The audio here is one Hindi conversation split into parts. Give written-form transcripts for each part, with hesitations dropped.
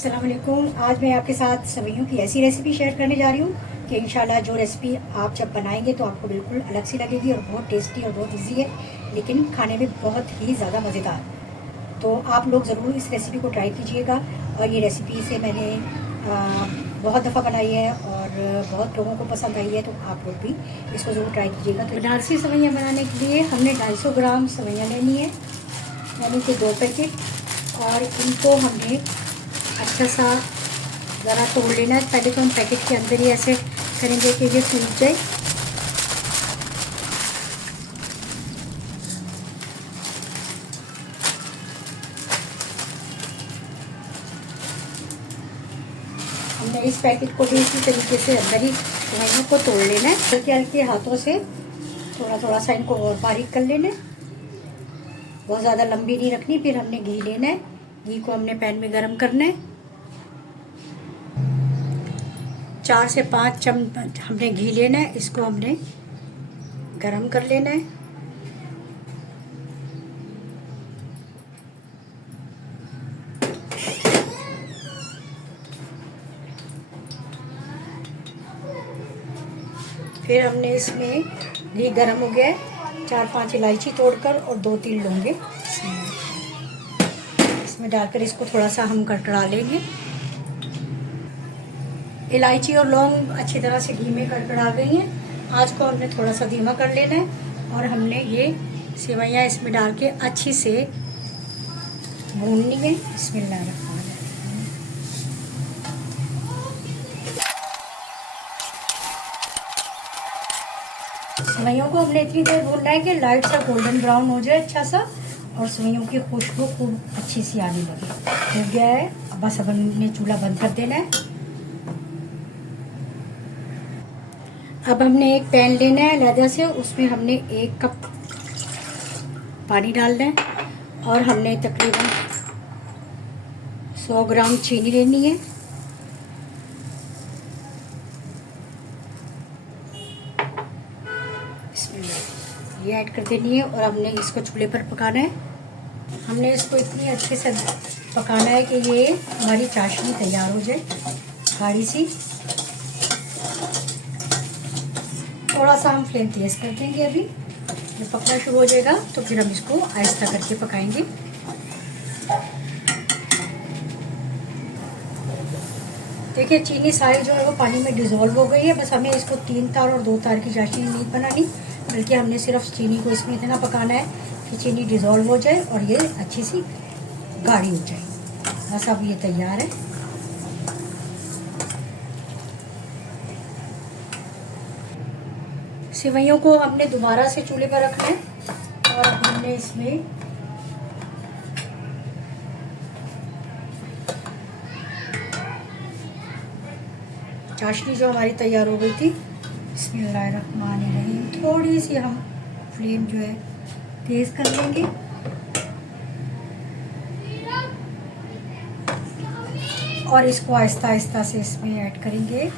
अस्सलाम वालेकुम। आज मैं आपके साथ सेवइयों की ऐसी रेसिपी शेयर करने जा रही हूँ कि इंशाल्लाह जो रेसिपी आप जब बनाएंगे तो आपको बिल्कुल अलग सी लगेगी और बहुत टेस्टी और बहुत इजी है, लेकिन खाने में बहुत ही ज़्यादा मज़ेदार। तो आप लोग ज़रूर इस रेसिपी को ट्राई कीजिएगा। और ये रेसिपी से मैंने बहुत दफ़ा बनाई है और बहुत लोगों को पसंद आई है, तो आप लोग भी इसको ज़रूर ट्राई कीजिएगा। तो बनारसी सेवइयाँ बनाने के लिए हमने 250 ग्राम सेवइयाँ लेनी है, यानी कि 2 पैकेट। और इनको हमने अच्छा सा ज़रा तोड़ लेना है। पहले तो हम पैकेट के अंदर ही ऐसे करेंगे कि ये टूट जाए। हमने इस पैकेट को भी इसी तरीके से अंदर ही सेवइयों को तोड़ लेना है। हल्के हल्के हाथों से थोड़ा थोड़ा सा इनको और बारीक कर लेना है, बहुत ज़्यादा लंबी नहीं रखनी। फिर हमने घी लेना है, घी को हमने पैन में गरम करना है। 4 से 5 चम्मच हमने घी लेना है, इसको हमने गरम कर लेना है। फिर हमने इसमें घी गरम हो गया है, 4-5 इलायची तोड़कर और 2-3 लौंगे इसमें डालकर इसको थोड़ा सा हम कड़कड़ा लेंगे। इलायची और लौंग अच्छी तरह से घी में कड़कड़ा गई हैं। आँच को हमने थोड़ा सा धीमा कर लेना है और हमने ये सेवइयाँ इसमें डाल के अच्छी से भूननी है। बिस्मिल्लाहिर्रहमानिर्रहीम। सेवइयों को हमने इतनी देर भूनना है कि लाइट सा गोल्डन ब्राउन हो जाए अच्छा सा, और सेवइयों की खुशबू खूब अच्छी सी आने लगे। हो गया है, अब बस अब हमने चूल्हा बंद कर देना है। अब हमने एक पैन लेना है अलहदा से, उसमें हमने 1 कप पानी डालना है और हमने तकरीबन 100 ग्राम चीनी लेनी है। ये ऐड कर देनी है और हमने इसको चूल्हे पर पकाना है। हमने इसको इतनी अच्छे से पकाना है कि ये हमारी चाशनी तैयार हो जाए गाढ़ी सी। थोड़ा सा हम फ्लेम तेज कर देंगे। अभी जब पकना शुरू हो जाएगा तो फिर हम इसको आहिस्ता करके पकाएंगे। देखिए चीनी सारी जो है वो पानी में डिज़ोल्व हो गई है। बस हमें इसको 3 तार और 2 तार की चाशनी नहीं बनानी, बल्कि हमने सिर्फ चीनी को इसमें इतना पकाना है कि चीनी डिज़ोल्व हो जाए और ये अच्छी सी गाढ़ी हो जाए। बस अब ये तैयार है। सेवइयों को हमने दोबारा से चूल्हे पर रखना है और हमने इसमें चाशनी जो हमारी तैयार हो गई थी, बिस्मिल्लाहिर्रहमानिर्रहीम, थोड़ी सी हम फ्लेम जो है तेज़ कर लेंगे और इसको आहिस्ता आहिस्ता से इसमें ऐड करेंगे।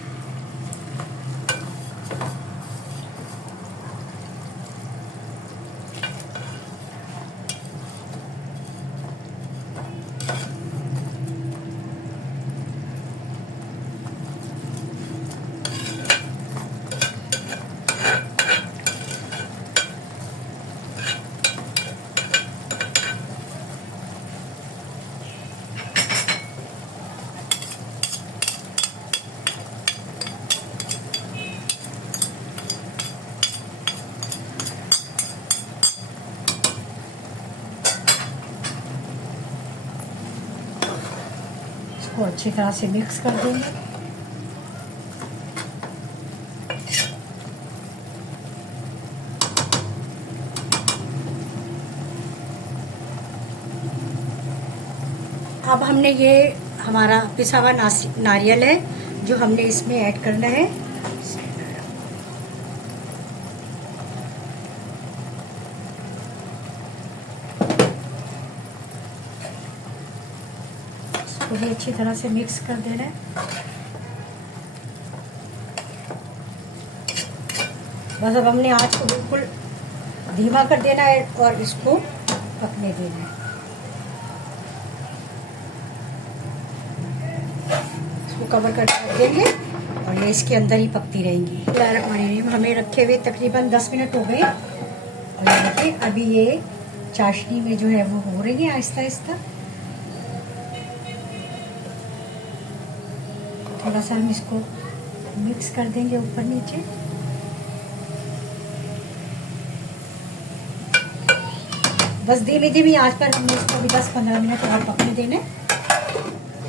इसको अच्छी तरह से मिक्स कर देंगे। अब हमने ये हमारा पिसा हुआ नारियल है जो हमने इसमें ऐड करना है। इसको भी अच्छी तरह से मिक्स कर देना है। बस अब हमने आँच को बिल्कुल धीमा कर देना है और इसको पकने देना है। इसको कवर करके रख देंगे और ये इसके अंदर ही पकती रहेंगी। हमें रखे हुए तकरीबन 10 मिनट हो गए और ये देखिए अभी ये चाशनी में जो है वो हो रही है आहिस्ता आहिस्ता। थोड़ा सा हम इसको मिक्स कर देंगे ऊपर नीचे। बस धीमी धीमी आंच पर हमने इसको अभी 10-15 मिनट और पकने देने,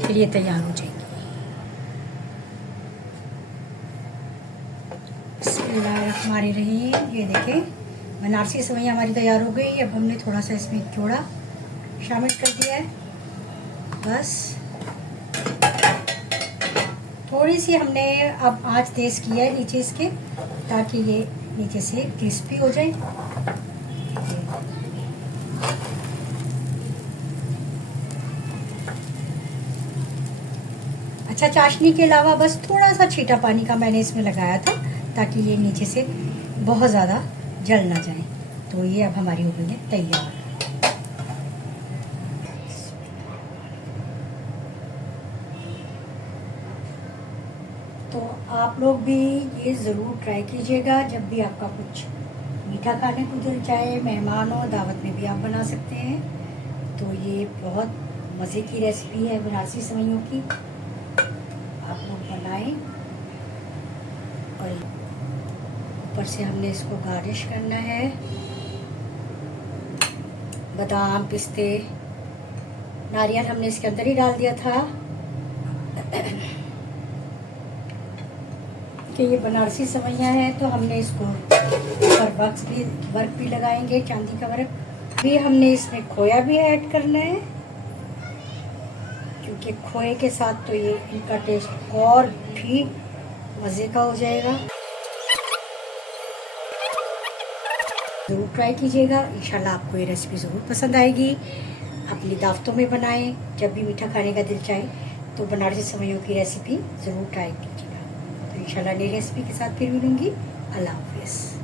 फिर ये तैयार हो जाएगी। बिस्मिल्लाहिर्रहमानिर्रहीम। ये देखें बनारसी सेवइयाँ हमारी तैयार हो गई। अब हमने थोड़ा सा इसमें चूड़ा शामिल कर दिया है। बस थोड़ी सी हमने अब आंच तेज किया है नीचे इसके, ताकि ये नीचे से क्रिस्पी हो जाए। अच्छा, चाशनी के अलावा बस थोड़ा सा छींटा पानी का मैंने इसमें लगाया था, ताकि ये नीचे से बहुत ज़्यादा जल ना जाए। तो ये अब हमारी हो गई है तैयार। तो आप लोग भी ये ज़रूर ट्राई कीजिएगा। जब भी आपका कुछ मीठा खाने को दिल चाहे, मेहमान हो, दावत में भी आप बना सकते हैं। तो ये बहुत मज़े की रेसिपी है बनारसी सेवइयों की, आप लोग बनाएं। और ऊपर से हमने इसको गार्निश करना है बादाम, पिस्ते, नारियल हमने इसके अंदर ही डाल दिया था कि ये बनारसी सेवइयाँ हैं। तो हमने इसको ऊपर वर्क भी लगाएंगे, चांदी का वर्क भी। हमने इसमें खोया भी ऐड करना है, क्योंकि खोए के साथ तो ये इनका टेस्ट और भी मज़े का हो जाएगा। ज़रूर ट्राई कीजिएगा, इंशाल्लाह आपको ये रेसिपी ज़रूर पसंद आएगी। अपनी दावतों में बनाएं, जब भी मीठा खाने का दिल चाहे तो बनारसी सेवइयों की रेसिपी ज़रूर ट्राई कीजिएगा। तो इंशाल्लाह नई रेसिपी के साथ फिर मिलूँगी। अल्लाह हाफ़िज़।